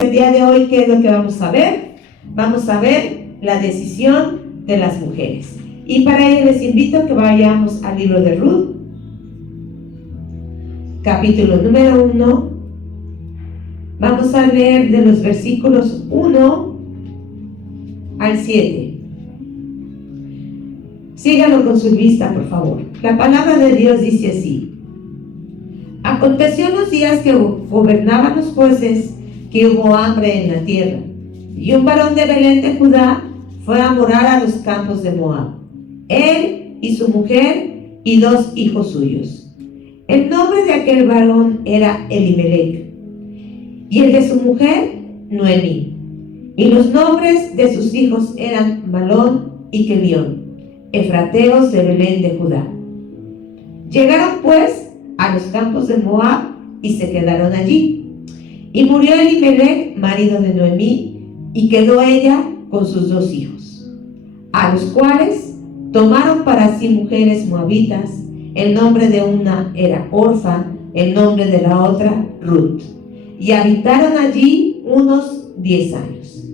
El día de hoy, ¿qué es lo que vamos a ver? Vamos a ver la decisión de las mujeres. Y para ello les invito a que vayamos al libro de Ruth, capítulo número 1. Vamos a leer de los versículos 1 al 7. Síganlo con su vista, por favor. La palabra de Dios dice así: Aconteció en los días que gobernaban los jueces que hubo hambre en la tierra, y un varón de Belén de Judá fue a morar a los campos de Moab, él y su mujer y 2 hijos suyos. El nombre de aquel varón era Elimelech, y el de su mujer Noemí, y los nombres de sus hijos eran Malón y Kelión, efrateos de Belén de Judá. Llegaron pues a los campos de Moab y se quedaron allí. Y murió Elimelech, marido de Noemí, y quedó ella con sus 2 hijos, a los cuales tomaron para sí mujeres moabitas. El nombre de una era Orfa, el nombre de la otra Ruth, y habitaron allí unos 10 años.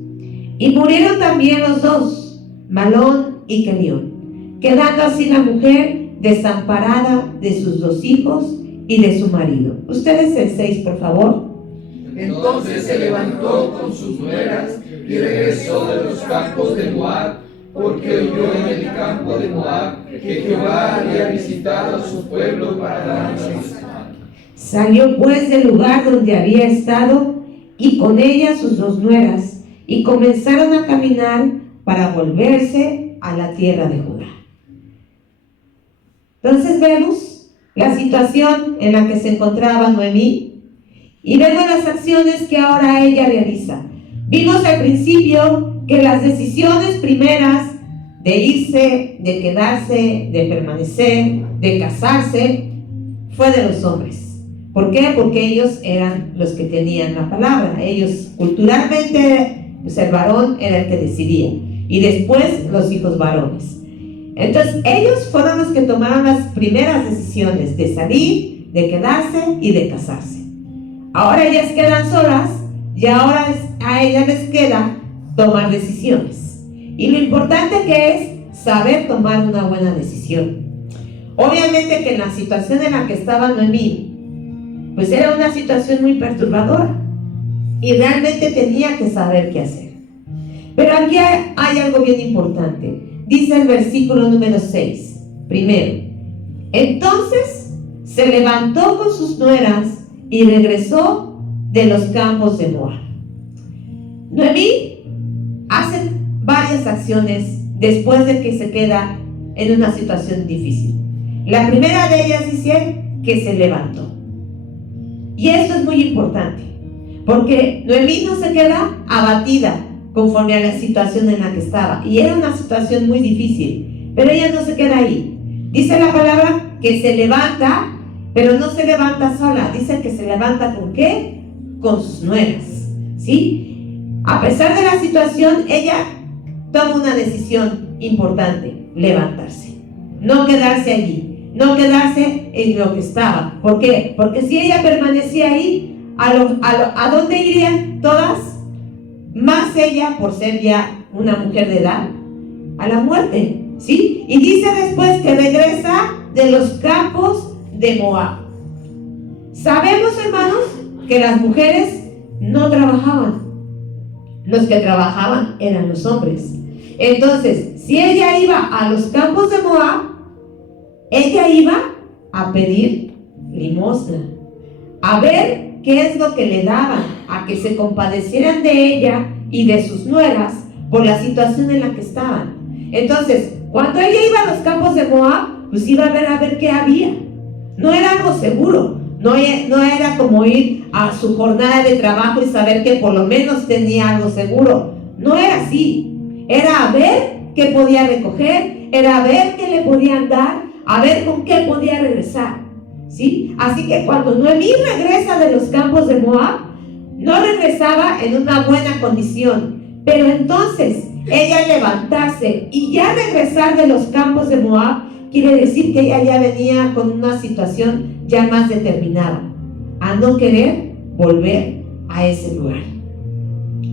Y murieron también los 2, Malón y Kelión, quedando así la mujer desamparada de sus 2 hijos y de su marido. Ustedes el 6, por favor. Entonces se levantó con sus nueras y regresó de los campos de Moab, porque oyó en el campo de Moab que Jehová había visitado a su pueblo para darles pan. Salió pues del lugar donde había estado, y con ella sus 2 nueras, y comenzaron a caminar para volverse a la tierra de Judá. Entonces vemos la situación en la que se encontraba Noemí, y vemos las acciones que ahora ella realiza. Vimos al principio que las decisiones primeras de irse, de quedarse, de permanecer, de casarse, fue de los hombres. ¿Por qué? Porque ellos eran los que tenían la palabra. Ellos culturalmente, pues el varón era el que decidía. Y después los hijos varones. Entonces ellos fueron los que tomaron las primeras decisiones de salir, de quedarse y de casarse. Ahora ellas quedan solas y ahora a ellas les queda tomar decisiones. Y lo importante que es saber tomar una buena decisión. Obviamente que en la situación en la que estaba Noemí, pues era una situación muy perturbadora y realmente tenía que saber qué hacer. Pero aquí hay algo bien importante. Dice el versículo número 6. Primero, entonces se levantó con sus nueras y regresó de los campos de Moab. Noemí hace varias acciones después de que se queda en una situación difícil. La primera de ellas dice que se levantó. Y esto es muy importante, porque Noemí no se queda abatida conforme a la situación en la que estaba. Y era una situación muy difícil, pero ella no se queda ahí. Dice la palabra que se levanta, pero no se levanta sola. Dice que se levanta ¿con qué? Con sus nueras, ¿sí? A pesar de la situación, ella toma una decisión importante: levantarse, no quedarse allí, no quedarse en lo que estaba. ¿Por qué? Porque si ella permanecía ahí, ¿a dónde irían todas? Más ella, por ser ya una mujer de edad, a la muerte, ¿sí? Y dice después que regresa de los campos de Moab. Sabemos, hermanos, que las mujeres no trabajaban. Los que trabajaban eran los hombres. Entonces, si ella iba a los campos de Moab, ella iba a pedir limosna, a ver qué es lo que le daban, a que se compadecieran de ella y de sus nueras por la situación en la que estaban. Entonces, cuando ella iba a los campos de Moab, pues iba a ver qué había. No era algo seguro, no era como ir a su jornada de trabajo y saber que por lo menos tenía algo seguro. No era así. Era a ver qué podía recoger, era a ver qué le podían dar, a ver con qué podía regresar, ¿sí? Así que cuando Noemí regresa de los campos de Moab, no regresaba en una buena condición, pero entonces ella levantarse y ya regresar de los campos de Moab quiere decir que ella ya venía con una situación ya más determinada a no querer volver a ese lugar.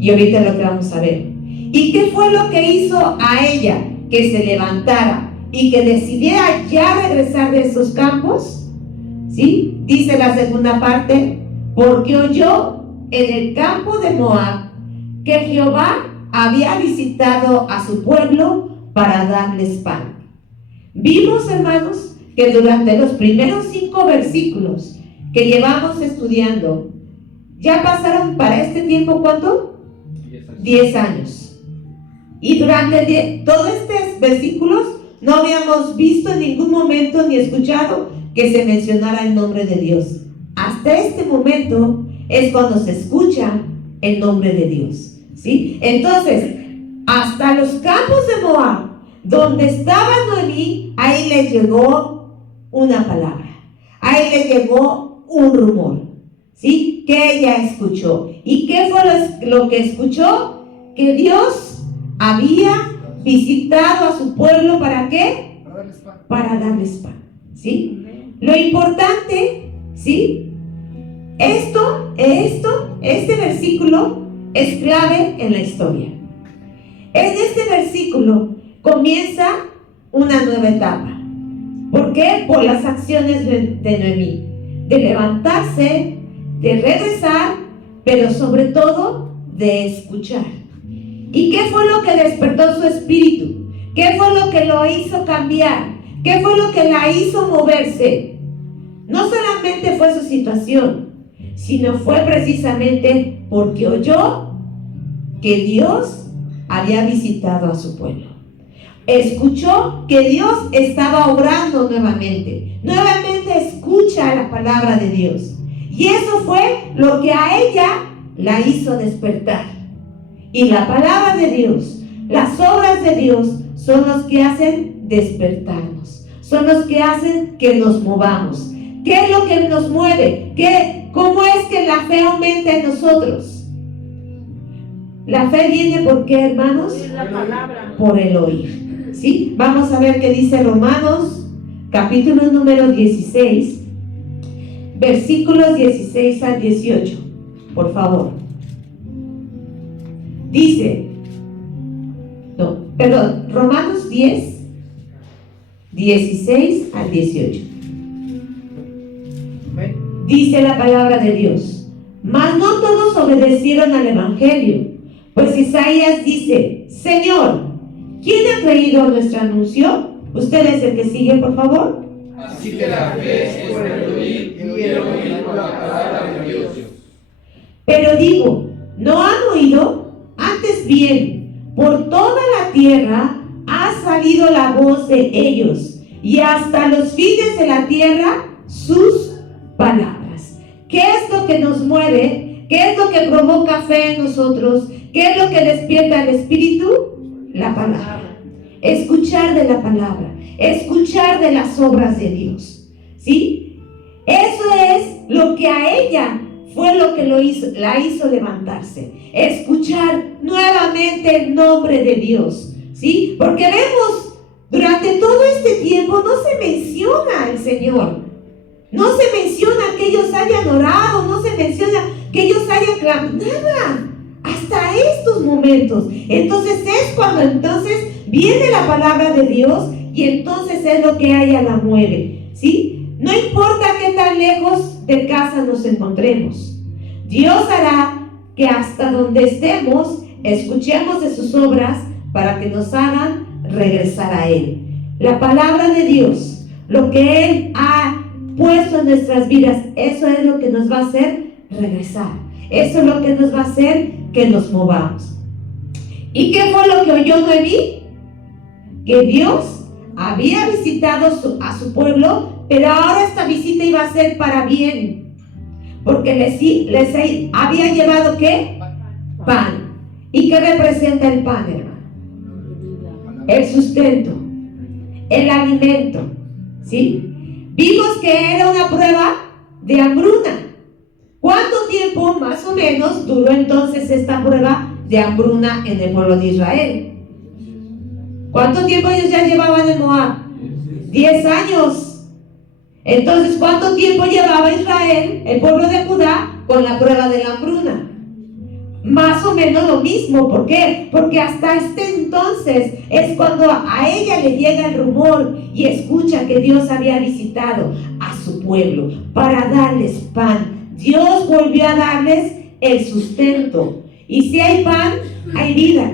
Y ahorita es lo que vamos a ver. ¿Y qué fue lo que hizo a ella que se levantara y que decidiera ya regresar de esos campos? ¿Sí? Dice la segunda parte, porque oyó en el campo de Moab que Jehová había visitado a su pueblo para darles pan. Vimos, hermanos, que durante los primeros 5 versículos que llevamos estudiando, ya pasaron para este tiempo, ¿cuánto? 10 años. Y durante todos estos versículos no habíamos visto en ningún momento ni escuchado que se mencionara el nombre de Dios. Hasta este momento es cuando se escucha el nombre de Dios, ¿sí? Entonces, hasta los campos de Moab, donde estaba Noemí, ahí le llegó una palabra, ahí le llegó un rumor, ¿sí? Que ella escuchó. ¿Y qué fue lo que escuchó? Que Dios había visitado a su pueblo, ¿para qué? Para darles pan, ¿sí? Lo importante, ¿sí? Este versículo es clave en la historia. En este versículo comienza una nueva etapa. ¿Por qué? Por las acciones de Noemí, de levantarse, de regresar, pero sobre todo de escuchar. ¿Y qué fue lo que despertó su espíritu? ¿Qué fue lo que lo hizo cambiar? ¿Qué fue lo que la hizo moverse? No solamente fue su situación, sino fue precisamente porque oyó que Dios había visitado a su pueblo. Escuchó que Dios estaba obrando nuevamente. Nuevamente escucha la palabra de Dios. Y eso fue lo que a ella la hizo despertar. Y la palabra de Dios, las obras de Dios son los que hacen despertarnos. Son los que hacen que nos movamos. ¿Qué es lo que nos mueve? ¿Cómo es que la fe aumenta en nosotros? La fe viene ¿por qué, hermanos? La palabra. Por el oír. ¿Sí? Vamos a ver qué dice Romanos, capítulo número 16, versículos 16 al 18. Por favor. Dice, Romanos 10, 16 al 18. Dice la palabra de Dios: mas no todos obedecieron al evangelio, pues Isaías dice: Señor, ¿quién ha creído a nuestro anuncio? Usted es el que sigue, por favor. Así que la fe es por el oír y el oír por la palabra de Dios. Pero digo, ¿no han oído? Antes bien, por toda la tierra ha salido la voz de ellos, y hasta los fines de la tierra sus palabras. ¿Qué es lo que nos mueve? ¿Qué es lo que provoca fe en nosotros? ¿Qué es lo que despierta el espíritu? La palabra. Escuchar de la palabra, escuchar de las obras de Dios, ¿sí? Eso es lo que a ella fue lo que la hizo levantarse, escuchar nuevamente el nombre de Dios, ¿sí? Porque vemos, durante todo este tiempo no se menciona al Señor, no se menciona que ellos hayan orado, no se menciona que ellos hayan clamado, nada, hasta estos momentos. Entonces es cuando viene la palabra de Dios y entonces es lo que a ella la mueve, ¿sí? No importa qué tan lejos de casa nos encontremos, Dios hará que hasta donde estemos escuchemos de sus obras para que nos hagan regresar a Él. La palabra de Dios, lo que Él ha puesto en nuestras vidas, eso es lo que nos va a hacer regresar. Eso es lo que nos va a hacer que nos movamos. ¿Y qué fue lo que oyó Noemí? Que Dios había visitado a su pueblo, pero ahora esta visita iba a ser para bien, porque les había llevado ¿qué? Pan. ¿Y qué representa el pan, hermano? El sustento, el alimento, ¿sí? Vimos que era una prueba de hambruna. ¿Cuánto tiempo más o menos duró entonces esta prueba de hambruna en el pueblo de Israel? ¿Cuánto tiempo ellos ya llevaban en Moab? 10 años. Entonces, ¿cuánto tiempo llevaba Israel, el pueblo de Judá, con la prueba de la hambruna? más o menos lo mismo. ¿Por qué? Porque hasta este entonces es cuando a ella le llega el rumor y escucha que Dios había visitado a su pueblo para darles pan. Dios volvió a darles el sustento. Y si hay pan, hay vida.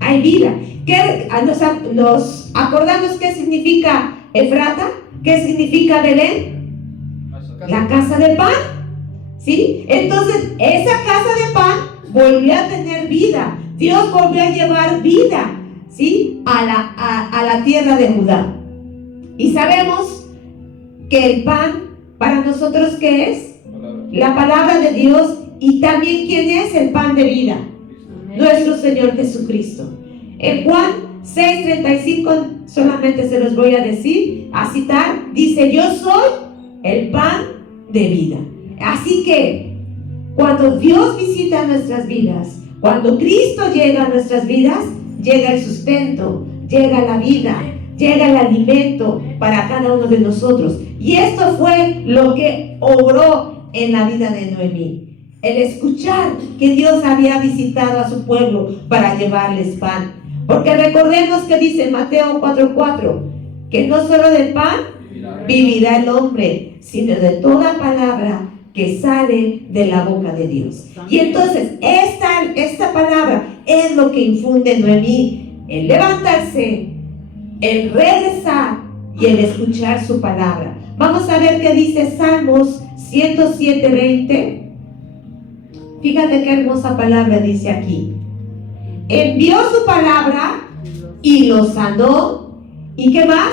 Hay vida. Nos acordamos qué significa Efrata, qué significa Belén, la casa de pan. ¿Sí? Entonces, esa casa de pan volvió a tener vida. Dios volvió a llevar vida, ¿sí? a la tierra de Judá. Y sabemos que el pan, para nosotros, ¿qué es? La palabra de Dios. Y también, ¿quién es el pan de vida? Nuestro Señor Jesucristo. En Juan 6:35, solamente se los voy a citar, dice: yo soy el pan de vida. Así que cuando Dios visita nuestras vidas, cuando Cristo llega a nuestras vidas, llega el sustento, llega la vida, llega el alimento para cada uno de nosotros. Y esto fue lo que obró en la vida de Noemí. El escuchar que Dios había visitado a su pueblo para llevarles pan. Porque recordemos que dice Mateo 4:4, que no solo de pan vivirá el hombre, sino de toda palabra que sale de la boca de Dios. Y entonces esta palabra es lo que infunde en Noemí, el levantarse, el regresar y el escuchar su palabra. Vamos a ver qué dice Salmos 107:20. Fíjate qué hermosa palabra dice aquí. Envió su palabra y los sanó. ¿Y qué más?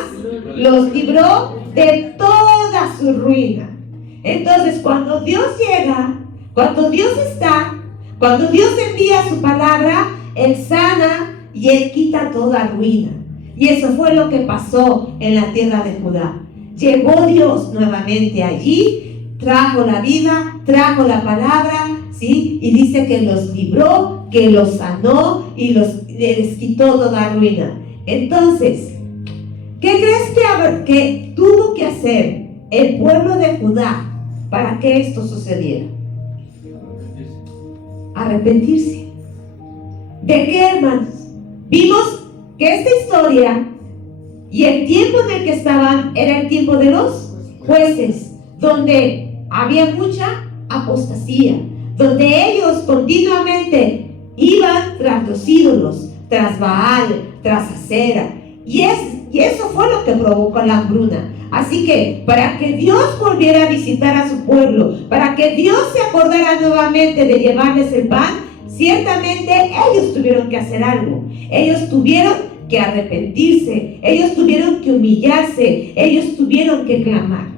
Los libró de toda su ruina. Entonces, cuando Dios llega, cuando Dios está, cuando Dios envía su palabra, Él sana y Él quita toda ruina. Y eso fue lo que pasó en la tierra de Judá. Llegó Dios nuevamente allí, trajo la vida, trajo la palabra, ¿sí? Y dice que los libró, que los sanó y les quitó toda ruina. Entonces, ¿qué crees que tuvo que hacer el pueblo de Judá para que esto sucediera? Arrepentirse. ¿De qué, hermanos? Vimos que esta historia y el tiempo en el que estaban era el tiempo de los jueces, donde había mucha apostasía, donde ellos continuamente iban tras los ídolos, tras Baal, tras Acera, y eso fue lo que provocó la hambruna. Así que para que Dios volviera a visitar a su pueblo, para que Dios se acordara nuevamente de llevarles el pan, ciertamente ellos tuvieron que hacer algo. Ellos tuvieron que arrepentirse, ellos tuvieron que humillarse, ellos tuvieron que clamar.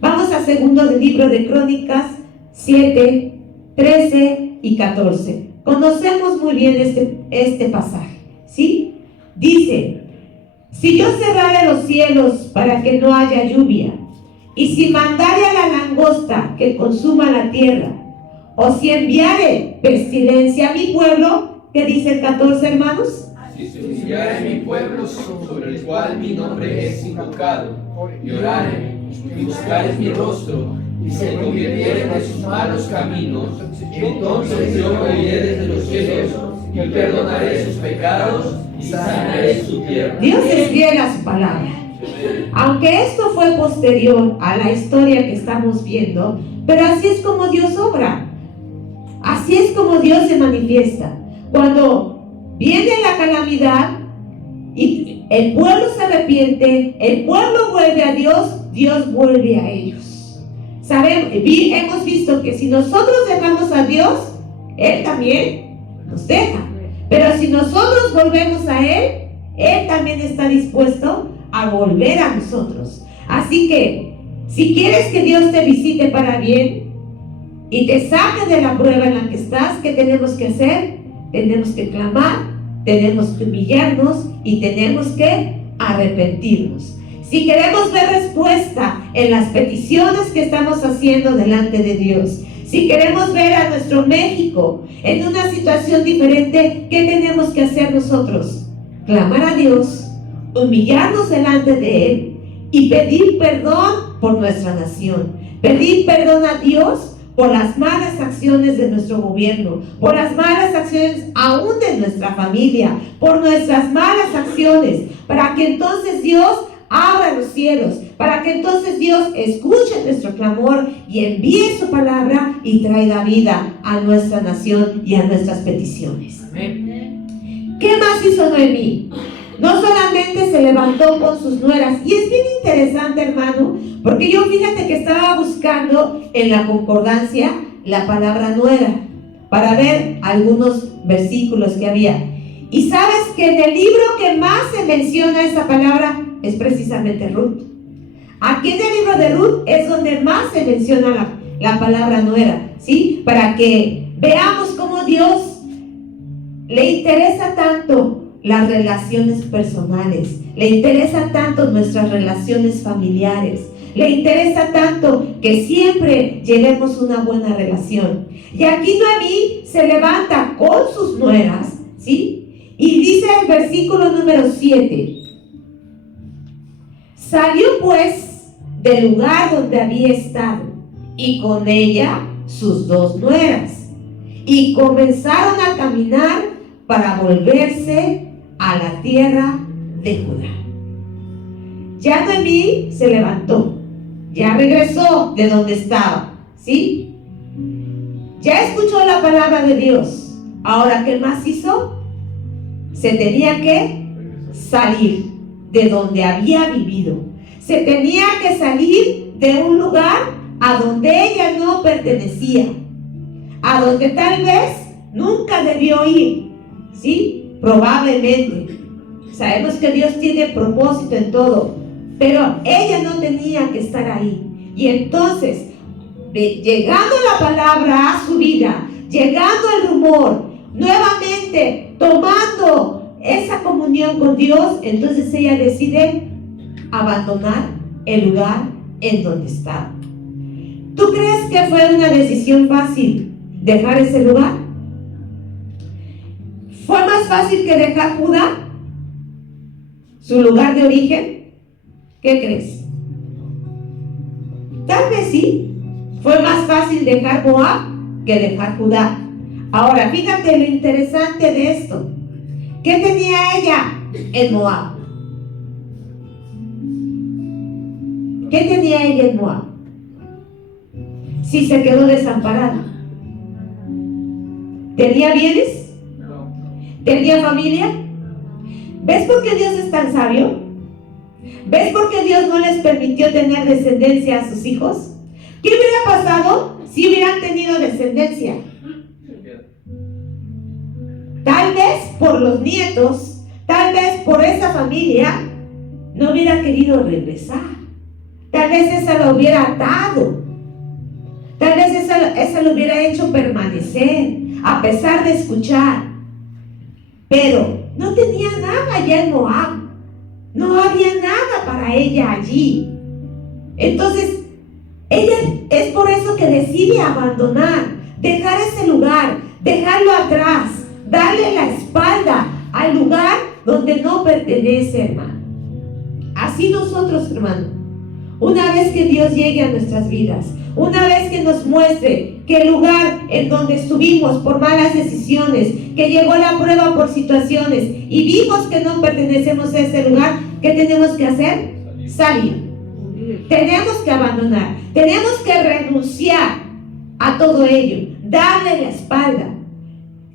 Vamos a segundo del libro de Crónicas 7, 13 y 14. Conocemos muy bien este pasaje, ¿sí? Dice: si yo cerrare los cielos para que no haya lluvia, y si mandare a la langosta que consuma la tierra, o si enviare pestilencia a mi pueblo, ¿qué dice el 14, hermanos? Si se humillare mi pueblo sobre el cual mi nombre es invocado, y orare, y buscares mi rostro, y se convirtieren de sus malos caminos, entonces yo oiré desde los cielos y perdonaré sus pecados y sanaré su tierra. Dios es fiel a su palabra. Aunque esto fue posterior a la historia que estamos viendo, pero así es como Dios obra. Así es como Dios se manifiesta. Cuando viene la calamidad y el pueblo se arrepiente, el pueblo vuelve a Dios, Dios vuelve a ellos. Hemos visto que si nosotros dejamos a Dios, Él también nos deja. Pero si nosotros volvemos a Él, Él también está dispuesto a volver a nosotros. Así que, si quieres que Dios te visite para bien y te saque de la prueba en la que estás, ¿qué tenemos que hacer? Tenemos que clamar, tenemos que humillarnos y tenemos que arrepentirnos. Si queremos ver respuesta en las peticiones que estamos haciendo delante de Dios, si queremos ver a nuestro México en una situación diferente, ¿qué tenemos que hacer nosotros? Clamar a Dios, humillarnos delante de Él y pedir perdón por nuestra nación. Pedir perdón a Dios por las malas acciones de nuestro gobierno, por las malas acciones aún de nuestra familia, por nuestras malas acciones, para que entonces Dios abra los cielos, para que entonces Dios escuche nuestro clamor y envíe su palabra y traiga vida a nuestra nación y a nuestras peticiones. Amén. ¿Qué más hizo Noemí? No solamente se levantó con sus nueras, y es bien interesante, hermano, porque yo fíjate que estaba buscando en la concordancia la palabra nuera, para ver algunos versículos que había. Y sabes que en el libro que más se menciona esa palabra es precisamente Ruth. Aquí en el libro de Ruth es donde más se menciona la palabra nuera, ¿sí? Para que veamos cómo Dios le interesa tanto las relaciones personales, le interesa tanto nuestras relaciones familiares, le interesa tanto que siempre llevemos una buena relación. Y aquí Noemí se levanta con sus nueras, ¿sí? Y dice el versículo número 7: salió pues del lugar donde había estado, y con ella sus 2 nueras, y comenzaron a caminar para volverse a la tierra de Judá. Ya Noemí se levantó, ya regresó de donde estaba, ¿sí? Ya escuchó la palabra de Dios. Ahora, ¿qué más hizo? Se tenía que salir de donde había vivido. Se tenía que salir de un lugar a donde ella no pertenecía, a donde tal vez nunca debió ir, ¿sí? Probablemente. Sabemos que Dios tiene propósito en todo, pero ella no tenía que estar ahí. Y entonces, llegando la palabra a su vida, llegando el rumor, nuevamente tomando esa comunión con Dios, entonces ella decide abandonar el lugar en donde estaba. ¿Tú crees que fue una decisión fácil dejar ese lugar? ¿Fue más fácil que dejar Judá, su lugar de origen? ¿Qué crees? Tal vez sí. Fue más fácil dejar Moab que dejar Judá. Ahora, fíjate lo interesante de esto. ¿Qué tenía ella en Moab? ¿Qué tenía ella en Moab? Si se quedó desamparada. ¿Tenía bienes? ¿Tenía familia? ¿Ves por qué Dios es tan sabio? ¿Ves por qué Dios no les permitió tener descendencia a sus hijos? ¿Qué hubiera pasado si hubieran tenido descendencia? Tal vez por los nietos, tal vez por esa familia, no hubiera querido regresar. Tal vez esa lo hubiera atado. Tal vez esa lo hubiera hecho permanecer, a pesar de escuchar. Pero no tenía nada allá en Moab. No había nada para ella allí. Entonces, ella es por eso que decide abandonar, dejar ese lugar, dejarlo atrás, darle la espalda al lugar donde no pertenece, hermano. Así nosotros, hermano, una vez que Dios llegue a nuestras vidas, una vez que nos muestre que el lugar en donde estuvimos por malas decisiones, que llegó la prueba por situaciones y vimos que no pertenecemos a ese lugar, ¿qué tenemos que hacer? Salir. Tenemos que abandonar, tenemos que renunciar a todo ello, darle la espalda.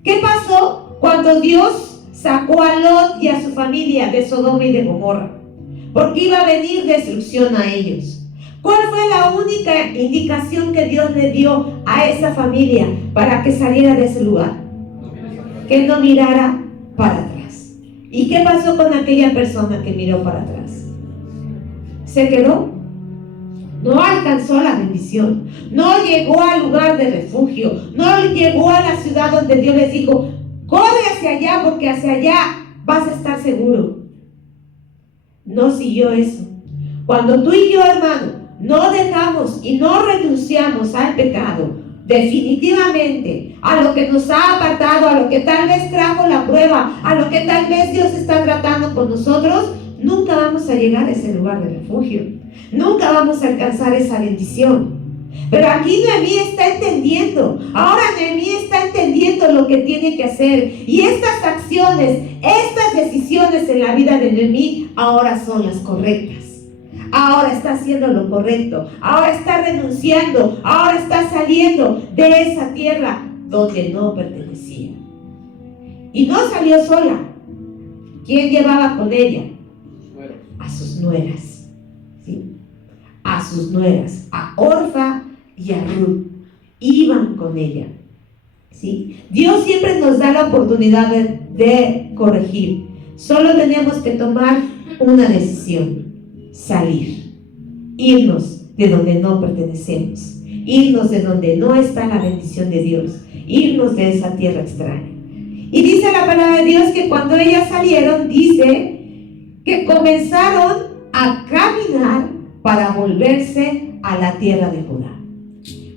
¿Qué pasó cuando Dios sacó a Lot y a su familia de Sodoma y de Gomorra? Porque iba a venir destrucción a ellos. ¿Cuál fue la única indicación que Dios le dio a esa familia para que saliera de ese lugar? Que no mirara para atrás. ¿Y qué pasó con aquella persona que miró para atrás? ¿Se quedó? No alcanzó la bendición. No llegó al lugar de refugio. No llegó a la ciudad donde Dios les dijo: corre hacia allá porque hacia allá vas a estar seguro. No siguió eso. Cuando tú y yo, hermano, no dejamos y no renunciamos al pecado, definitivamente, a lo que nos ha apartado, a lo que tal vez trajo la prueba, a lo que tal vez Dios está tratando con nosotros, nunca vamos a llegar a ese lugar de refugio. Nunca vamos a alcanzar esa bendición. Pero aquí Noemí está entendiendo. Ahora Noemí está entendiendo lo que tiene que hacer. Y estas acciones, estas decisiones en la vida de Noemí ahora son las correctas. Ahora está haciendo lo correcto. Ahora está renunciando. Ahora está saliendo de esa tierra donde no pertenecía. Y no salió sola. ¿Quién llevaba con ella? A sus nueras. ¿Sí? A sus nueras. A Orfa y a Ruth. Iban con ella. ¿Sí? Dios siempre nos da la oportunidad de corregir. Solo tenemos que tomar una decisión. Salir. Irnos de donde no pertenecemos. Irnos de donde no está la bendición de Dios. Irnos de esa tierra extraña. Y dice la palabra de Dios que cuando ellas salieron, dice que comenzaron a caminar para volverse a la tierra de Judá.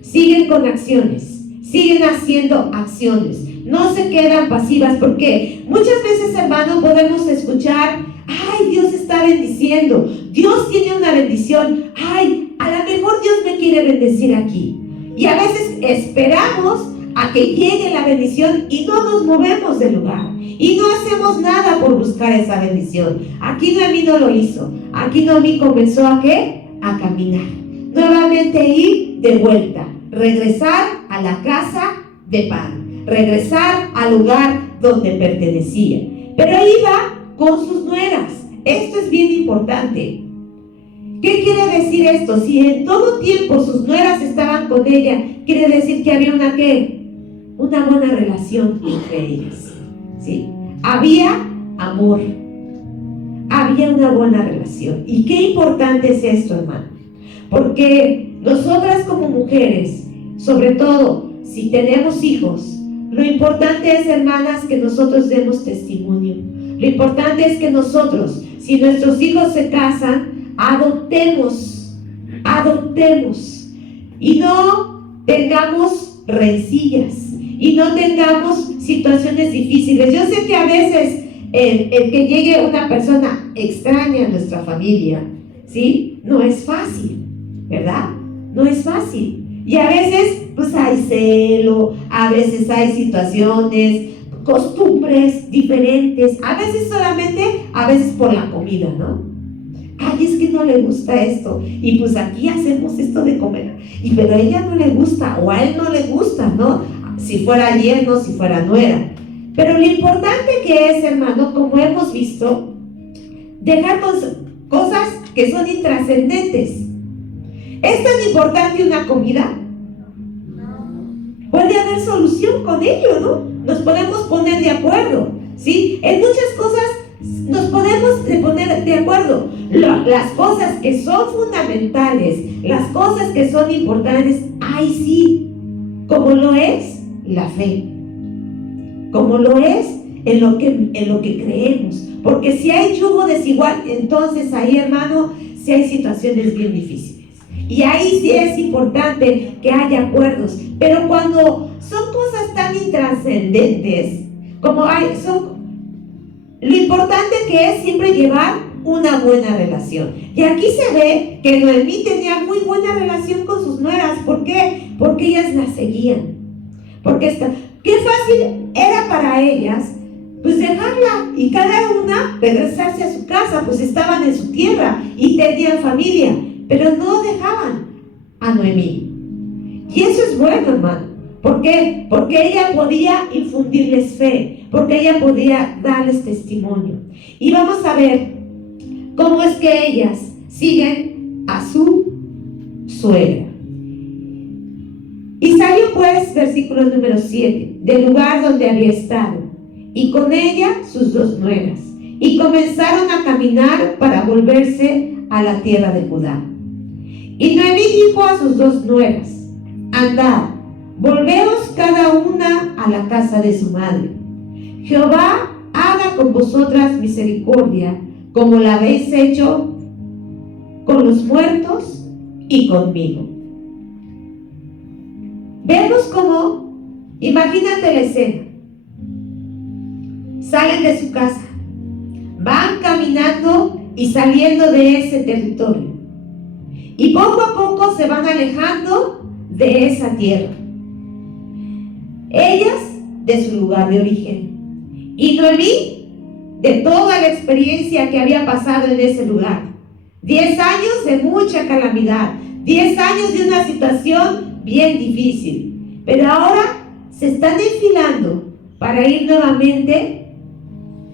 Siguen con acciones, siguen haciendo acciones, no se quedan pasivas, porque muchas veces, hermano, podemos escuchar: ay, Dios está bendiciendo, Dios tiene una bendición, ay, a lo mejor Dios me quiere bendecir aquí. Y a veces esperamos a que llegue la bendición y no nos movemos del lugar y no hacemos nada por buscar esa bendición. Aquí Noemí no lo hizo. Aquí Noemí comenzó a ¿qué? A caminar, nuevamente ir de vuelta, regresar a la casa de pan, regresar al lugar donde pertenecía. Pero iba con sus nueras. Esto es bien importante. ¿Qué quiere decir esto? Si en todo tiempo sus nueras estaban con ella, quiere decir que había una ¿qué? Una buena relación entre ellas, ¿sí? Había amor, había una buena relación. Y qué importante es esto, hermano, porque nosotras como mujeres, sobre todo si tenemos hijos, lo importante es, hermanas, que nosotros demos testimonio. Lo importante es que nosotros, si nuestros hijos se casan, adoptemos y no tengamos rencillas y no tengamos situaciones difíciles. Yo sé que a veces el que llegue una persona extraña a nuestra familia, ¿sí? No es fácil, ¿verdad? No es fácil. Y a veces pues hay celo, a veces hay situaciones, costumbres diferentes, a veces solamente, a veces por la comida, ¿no? Ay, es que no le gusta esto, y pues aquí hacemos esto de comer, pero a ella no le gusta, o a él no le gusta, ¿no? Si fuera yerno, si fuera nuera. Pero lo importante que es, hermano, como hemos visto, dejar cosas que son intrascendentes. ¿Es tan importante una comida? Puede haber solución con ello, ¿no? Nos podemos poner de acuerdo, ¿sí? En muchas cosas nos podemos poner de acuerdo. Las cosas que son fundamentales, las cosas que son importantes, ahí sí, como lo es la fe, como lo es en lo que creemos. Porque si hay yugo desigual, entonces ahí, hermano, sí hay situaciones bien difíciles. Y ahí sí es importante que haya acuerdos. Pero cuando son cosas tan intrascendentes, lo importante que es siempre llevar una buena relación. Y aquí se ve que Noemí tenía muy buena relación con sus nueras. ¿Por qué? Porque ellas la seguían. Porque qué fácil era para ellas pues dejarla y cada una regresarse a su casa, pues estaban en su tierra y tenían familia, pero no dejaban a Noemí. Y eso es bueno, hermano. ¿Por qué? Porque ella podía infundirles fe, porque ella podía darles testimonio. Y vamos a ver cómo es que ellas siguen a su suegra. Y salió pues, versículo número 7, del lugar donde había estado, y con ella sus dos nueras, y comenzaron a caminar para volverse a la tierra de Judá. Y Noemí dijo a sus dos nueras: andad, volveos cada una a la casa de su madre. Jehová haga con vosotras misericordia, como la habéis hecho con los muertos y conmigo. Vemos cómo, imagínate la escena. Salen de su casa, van caminando y saliendo de ese territorio. Y poco a poco se van alejando de esa tierra. Ellas de su lugar de origen. Y Noemí de toda la experiencia que había pasado en ese lugar. 10 años de mucha calamidad. 10 años de una situación bien difícil. Pero ahora se están enfilando para ir nuevamente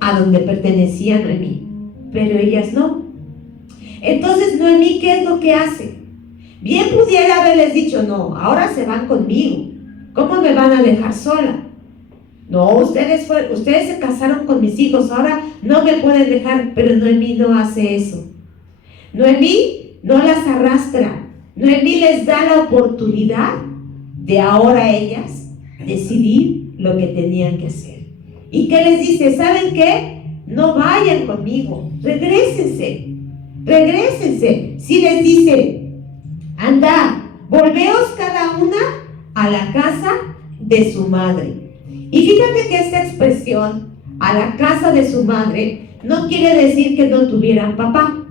a donde pertenecía Noemí. Pero ellas no. Entonces Noemí, ¿qué es lo que hace? Bien pudiera haberles dicho, no, ahora se van conmigo. ¿Cómo me van a dejar sola? No, ustedes se casaron con mis hijos, ahora no me pueden dejar. Pero Noemí no hace eso. Noemí no las arrastra. Noemí les da la oportunidad de ahora ellas decidir lo que tenían que hacer. ¿Y qué les dice? ¿Saben qué? No vayan conmigo, regrésense. Si les dice, anda, volveos cada una a la casa de su madre. Y fíjate que esta expresión, a la casa de su madre, no quiere decir que no tuvieran papá,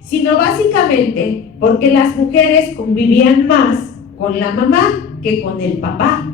sino básicamente porque las mujeres convivían más con la mamá que con el papá,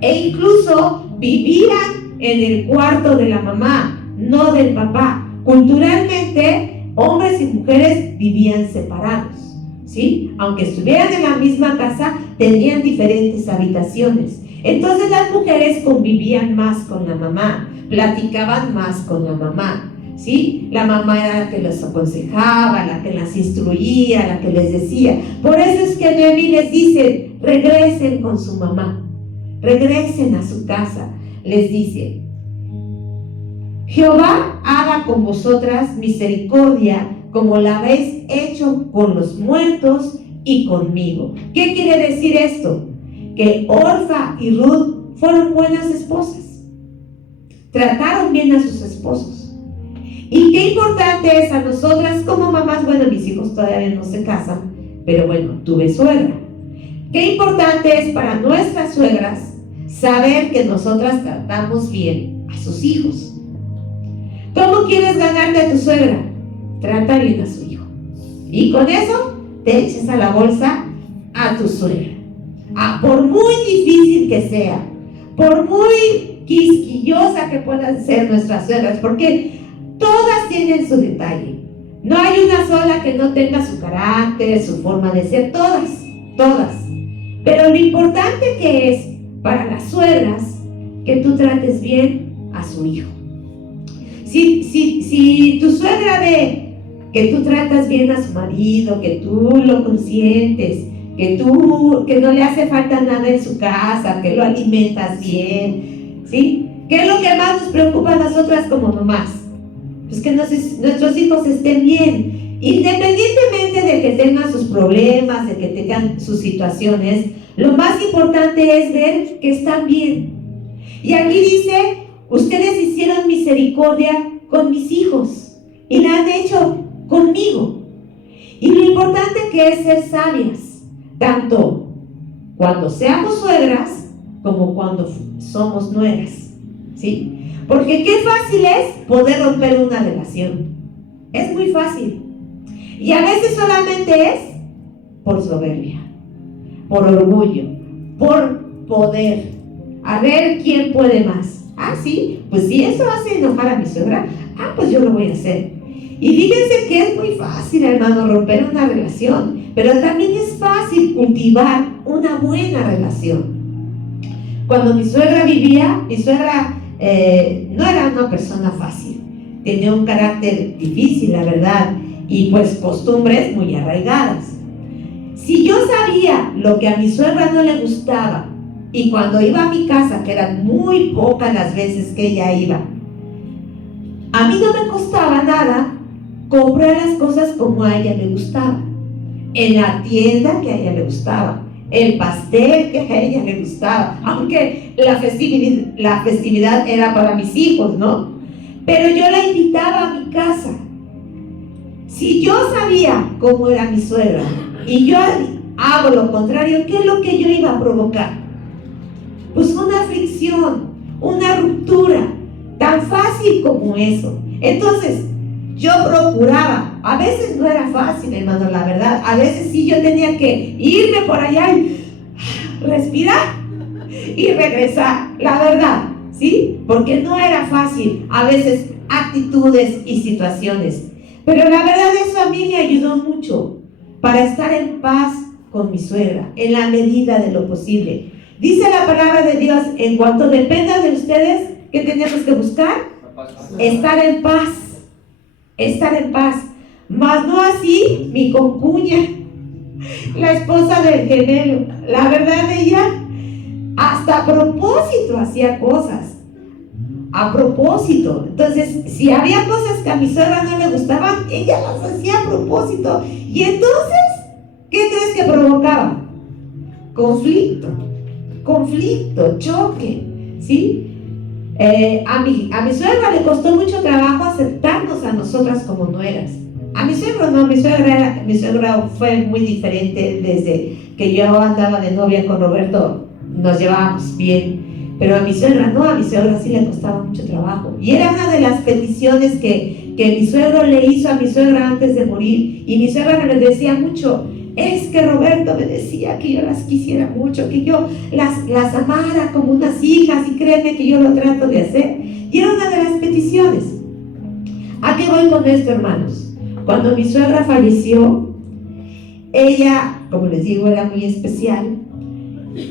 e incluso vivían en el cuarto de la mamá, no del papá. Culturalmente, hombres y mujeres vivían separados, ¿sí? Aunque estuvieran en la misma casa, tenían diferentes habitaciones. Entonces las mujeres convivían más con la mamá, platicaban más con la mamá, ¿sí? La mamá era la que los aconsejaba, la que las instruía, la que les decía. Por eso es que Noemí les dice, regresen con su mamá, regresen a su casa. Les dice, Jehová haga con vosotras misericordia como la habéis hecho con los muertos y conmigo. ¿Qué quiere decir esto? Que Orfa y Ruth fueron buenas esposas, trataron bien a sus esposos. Y qué importante es a nosotras como mamás. Bueno, mis hijos todavía no se casan, pero bueno, tuve suegra. Qué importante es para nuestras suegras saber que nosotras tratamos bien a sus hijos. ¿Cómo quieres ganarte a tu suegra? Trata bien a su hijo. Y con eso te eches a la bolsa a tu suegra. Por muy difícil que sea, por muy quisquillosa que puedan ser nuestras suegras, porque todas tienen su detalle. No hay una sola que no tenga su carácter, su forma de ser, todas. Pero lo importante que es para las suegras que tú trates bien a su hijo. Si tu suegra ve que tú tratas bien a su marido, que tú lo consientes, que no le hace falta nada en su casa, que lo alimentas bien, ¿sí? ¿Qué es lo que más nos preocupa a nosotras como mamás? Pues que nuestros hijos estén bien, independientemente de que tengan sus problemas, de que tengan sus situaciones. Lo más importante es ver que están bien. Y aquí dice, ustedes hicieron misericordia con mis hijos y la han hecho conmigo. Y lo importante que es ser sabias, tanto cuando seamos suegras como cuando somos nueras, ¿sí? Porque qué fácil es poder romper una relación. Es muy fácil. Y a veces solamente es por soberbia, por orgullo, por poder. A ver quién puede más. Sí, pues si eso hace enojar a mi suegra, pues yo lo voy a hacer. Y fíjense que es muy fácil, hermano, romper una relación, pero también es fácil cultivar una buena relación. Cuando mi suegra vivía, mi suegra no era una persona fácil, tenía un carácter difícil, la verdad, y pues costumbres muy arraigadas. Si yo sabía lo que a mi suegra no le gustaba, y cuando iba a mi casa, que eran muy pocas las veces que ella iba, a mí no me costaba nada comprar las cosas como a ella le gustaba, en la tienda que a ella le gustaba, el pastel que a ella le gustaba, aunque la festividad era para mis hijos, ¿no? Pero yo la invitaba a mi casa. Si yo sabía cómo era mi suegra y yo hago lo contrario, ¿qué es lo que yo iba a provocar? Pues una fricción, una ruptura, tan fácil como eso. Entonces, yo procuraba, a veces no era fácil, hermano, la verdad, a veces sí yo tenía que irme por allá y respirar y regresar, la verdad, ¿sí? Porque no era fácil a veces actitudes y situaciones. Pero la verdad eso a mí me ayudó mucho para estar en paz con mi suegra, en la medida de lo posible. Dice la palabra de Dios, en cuanto dependa de ustedes, ¿qué tenemos que buscar? Estar en paz. Estar en paz. Mas no así mi concuña, la esposa del gemelo. La verdad, ella hasta a propósito hacía cosas. A propósito. Entonces, si había cosas que a mi suegra no le gustaban, ella las hacía a propósito. Y entonces, ¿qué crees que provocaba? Conflicto, choque, ¿sí? A mi suegra le costó mucho trabajo aceptarnos a nosotras como nueras. A mi suegro no, mi suegra fue muy diferente. Desde que yo andaba de novia con Roberto, nos llevábamos bien. Pero a mi suegra no, a mi suegra sí le costaba mucho trabajo. Y era una de las peticiones que mi suegro le hizo a mi suegra antes de morir. Y mi suegra me decía mucho, es que Roberto me decía que yo las quisiera mucho, que yo las amara como unas hijas, y créeme que yo lo trato de hacer. Y era una de las peticiones. ¿A qué voy con esto, hermanos? Cuando mi suegra falleció, ella, como les digo, era muy especial.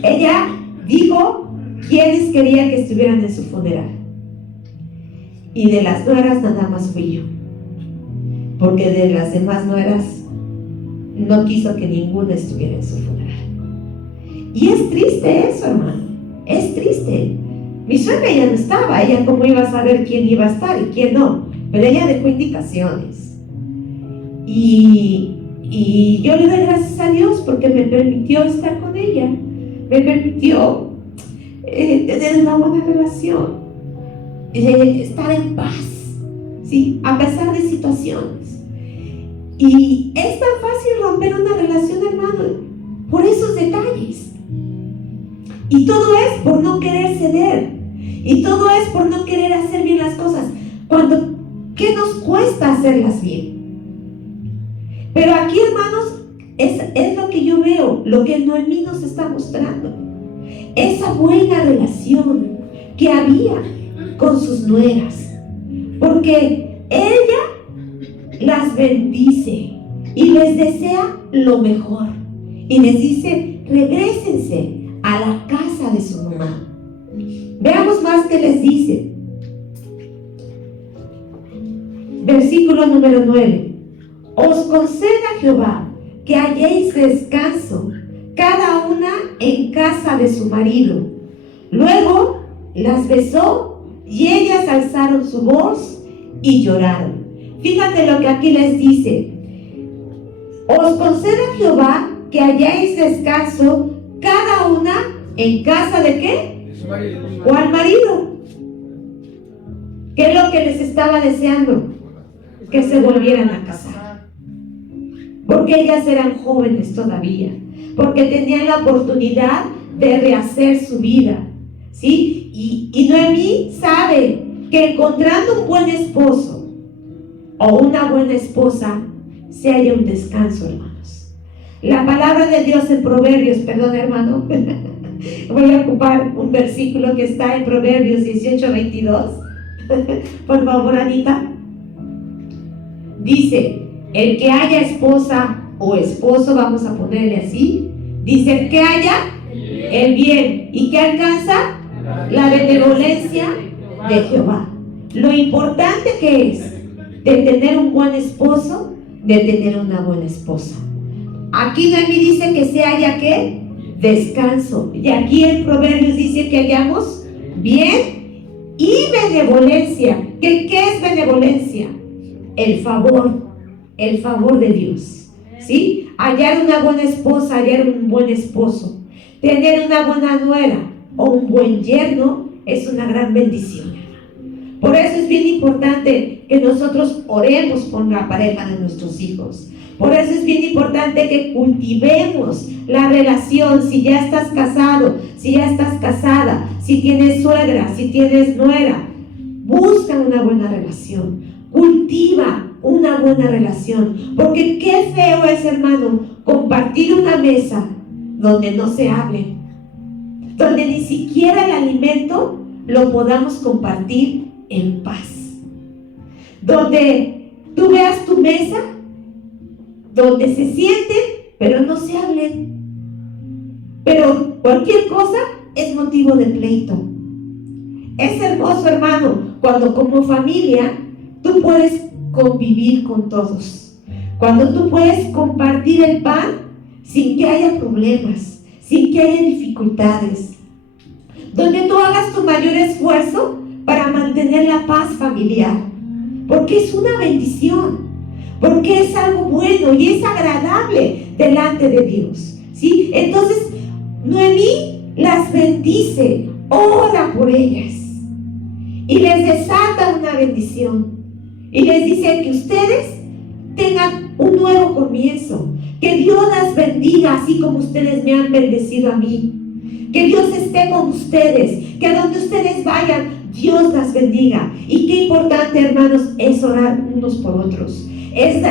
Ella dijo quiénes quería que estuvieran en su funeral. Y de las nueras nada más fui yo. Porque de las demás nueras no quiso que ninguna estuviera en su funeral. Y es triste eso, hermano. Es triste. Mi suegra ya no estaba. Ella cómo iba a saber quién iba a estar y quién no. Pero ella dejó indicaciones. Y yo le doy gracias a Dios porque me permitió estar con ella. Me permitió tener una buena relación, estar en paz, ¿sí? A pesar de situaciones. Y es tan fácil romper una relación, hermano, por esos detalles. Y todo es por no querer ceder. Y todo es por no querer hacer bien las cosas. ¿Qué nos cuesta hacerlas bien? Pero aquí, hermanos, es lo que yo veo, lo que Noemí nos está mostrando. Esa buena relación que había con sus nueras, porque ella las bendice y les desea lo mejor y les dice, regrésense a la casa de su mamá. Veamos más que les dice. Versículo número 9. Os conceda Jehová que halléis descanso, cada una en casa de su marido. Luego las besó y ellas alzaron su voz y lloraron. Fíjate lo que aquí les dice. Os conceda Jehová que halléis descanso, cada una en casa de ¿qué? De su marido. ¿Cuál marido? ¿Qué es lo que les estaba deseando? Que se volvieran a casar. Porque ellas eran jóvenes todavía, porque tenían la oportunidad de rehacer su vida, ¿sí? Y Noemí sabe que encontrando un buen esposo o una buena esposa, se halla un descanso, hermanos. La palabra de Dios en Proverbios, perdón, hermano, voy a ocupar un versículo que está en Proverbios 18:22. Por favor, Anita. Dice, el que haya esposa o esposo, vamos a ponerle así, dice que haya el bien y que alcanza la benevolencia de Jehová. Lo importante que es de tener un buen esposo, de tener una buena esposa. Aquí Noemí dice que se haya ¿qué? Descanso. Y aquí en Proverbios dice que hallamos bien y benevolencia. ¿Qué es benevolencia? El favor de Dios, ¿sí? Hallar una buena esposa, hallar un buen esposo, tener una buena nuera o un buen yerno es una gran bendición. Por eso es bien importante que nosotros oremos por la pareja de nuestros hijos. Por eso es bien importante que cultivemos la relación. Si ya estás casado, si ya estás casada, si tienes suegra, si tienes nuera, busca una buena relación. Cultiva una buena relación, porque qué feo es, hermano, compartir una mesa donde no se hable, donde ni siquiera el alimento lo podamos compartir en paz, donde tú veas tu mesa, donde se sienten, pero no se hablen, pero cualquier cosa es motivo de pleito. Es hermoso, hermano, cuando como familia tú puedes convivir con todos, cuando tú puedes compartir el pan sin que haya problemas, sin que haya dificultades, donde tú hagas tu mayor esfuerzo para mantener la paz familiar, porque es una bendición, porque es algo bueno y es agradable delante de Dios, ¿sí? Entonces Noemí las bendice, ora por ellas y les desata una bendición y les dice que ustedes tengan un nuevo comienzo, que Dios las bendiga así como ustedes me han bendecido a mí, que Dios esté con ustedes, que a donde ustedes vayan Dios las bendiga. Y qué importante, hermanos, es orar unos por otros, es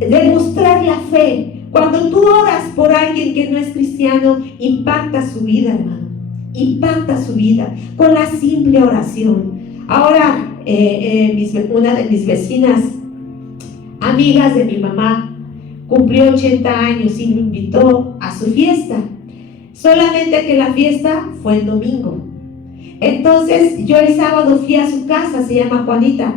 demostrar la fe. Cuando tú oras por alguien que no es cristiano, impacta su vida, hermano, impacta su vida con la simple oración. Ahora una de mis vecinas, amigas de mi mamá, cumplió 80 años y me invitó a su fiesta, solamente que la fiesta fue el domingo. Entonces yo el sábado fui a su casa, se llama Juanita,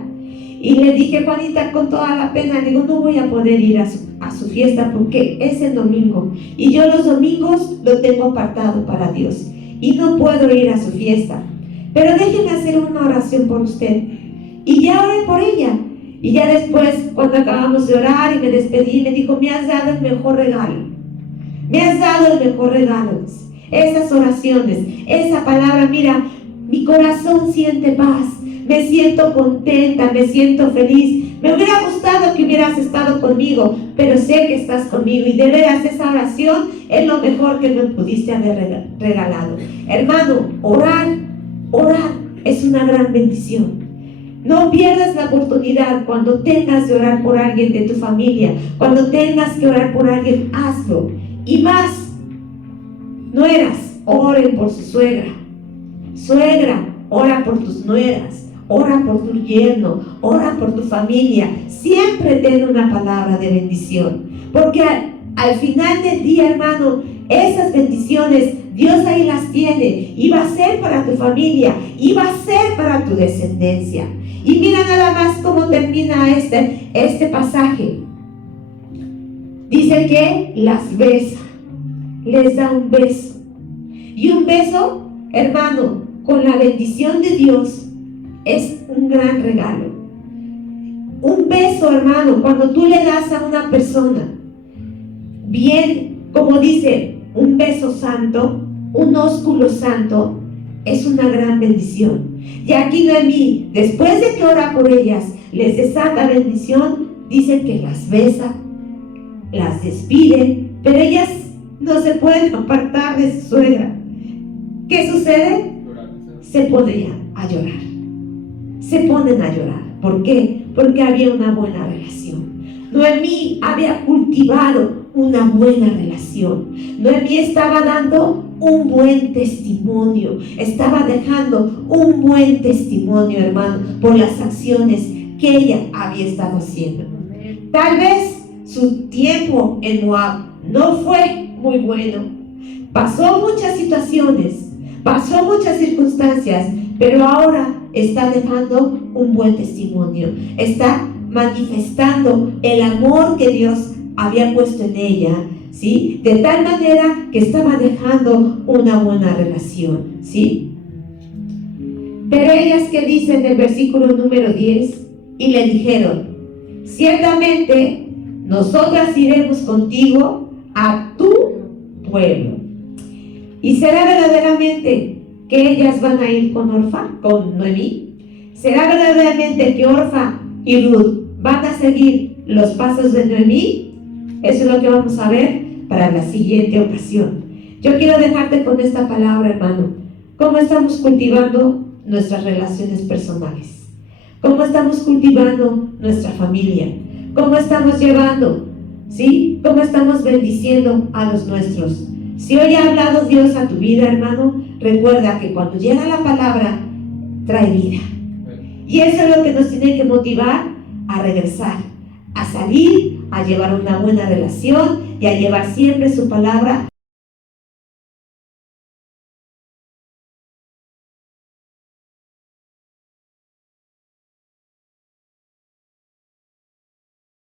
y le dije, Juanita, con toda la pena, digo, no voy a poder ir a su fiesta porque es el domingo y yo los domingos lo tengo apartado para Dios y no puedo ir a su fiesta, pero déjeme hacer una oración por usted. Y ya oré por ella. Y ya después, cuando acabamos de orar y me despedí, me dijo, me has dado el mejor regalo. Me has dado el mejor regalo. Esas oraciones, esa palabra, mira, mi corazón siente paz, me siento contenta, me siento feliz. Me hubiera gustado que hubieras estado conmigo, pero sé que estás conmigo y de veras esa oración es lo mejor que me pudiste haber regalado. Hermano, orar es una gran bendición. No pierdas la oportunidad. Cuando tengas de orar por alguien de tu familia, cuando tengas que orar por alguien, hazlo. Y más, nueras, oren por su suegra. Suegra, ora por tus nueras, ora por tu yerno, ora por tu familia. Siempre ten una palabra de bendición, porque al final del día, hermano, esas bendiciones Dios ahí las tiene y va a ser para tu familia y va a ser para tu descendencia. Y mira nada más cómo termina este pasaje. Dice que las besa, les da un beso. Y un beso, hermano, con la bendición de Dios, es un gran regalo. Un beso, hermano, cuando tú le das a una persona, bien, como dice, un beso santo, un ósculo santo, es una gran bendición. Y aquí Noemí, después de que ora por ellas, les desata bendición, dicen que las besa, las despide, pero ellas no se pueden apartar de su suegra. ¿Qué sucede? Se ponen a llorar. Se ponen a llorar. ¿Por qué? Porque había una buena relación. Noemí había cultivado una buena relación. Noemí estaba dando un buen testimonio, estaba dejando un buen testimonio, hermano, por las acciones que ella había estado haciendo. Tal vez su tiempo en Moab no fue muy bueno, pasó muchas situaciones, pasó muchas circunstancias, pero ahora está dejando un buen testimonio, está manifestando el amor que Dios había puesto en ella, ¿sí? De tal manera que estaba dejando una buena relación, ¿sí? Pero ellas, que dicen en el versículo número 10, y le dijeron, ciertamente nosotras iremos contigo a tu pueblo. Y será verdaderamente que ellas van a ir con Noemí. Será verdaderamente que Orfa y Ruth van a seguir los pasos de Noemí. Eso es lo que vamos a ver para la siguiente ocasión. Yo quiero dejarte con esta palabra, hermano. ¿Cómo estamos cultivando nuestras relaciones personales? ¿Cómo estamos cultivando nuestra familia? ¿Cómo estamos llevando? ¿Sí? ¿Cómo estamos bendiciendo a los nuestros? Si hoy ha hablado Dios a tu vida, hermano, recuerda que cuando llega la palabra, trae vida. Y eso es lo que nos tiene que motivar a regresar, a salir, a llevar una buena relación y a llevar siempre su palabra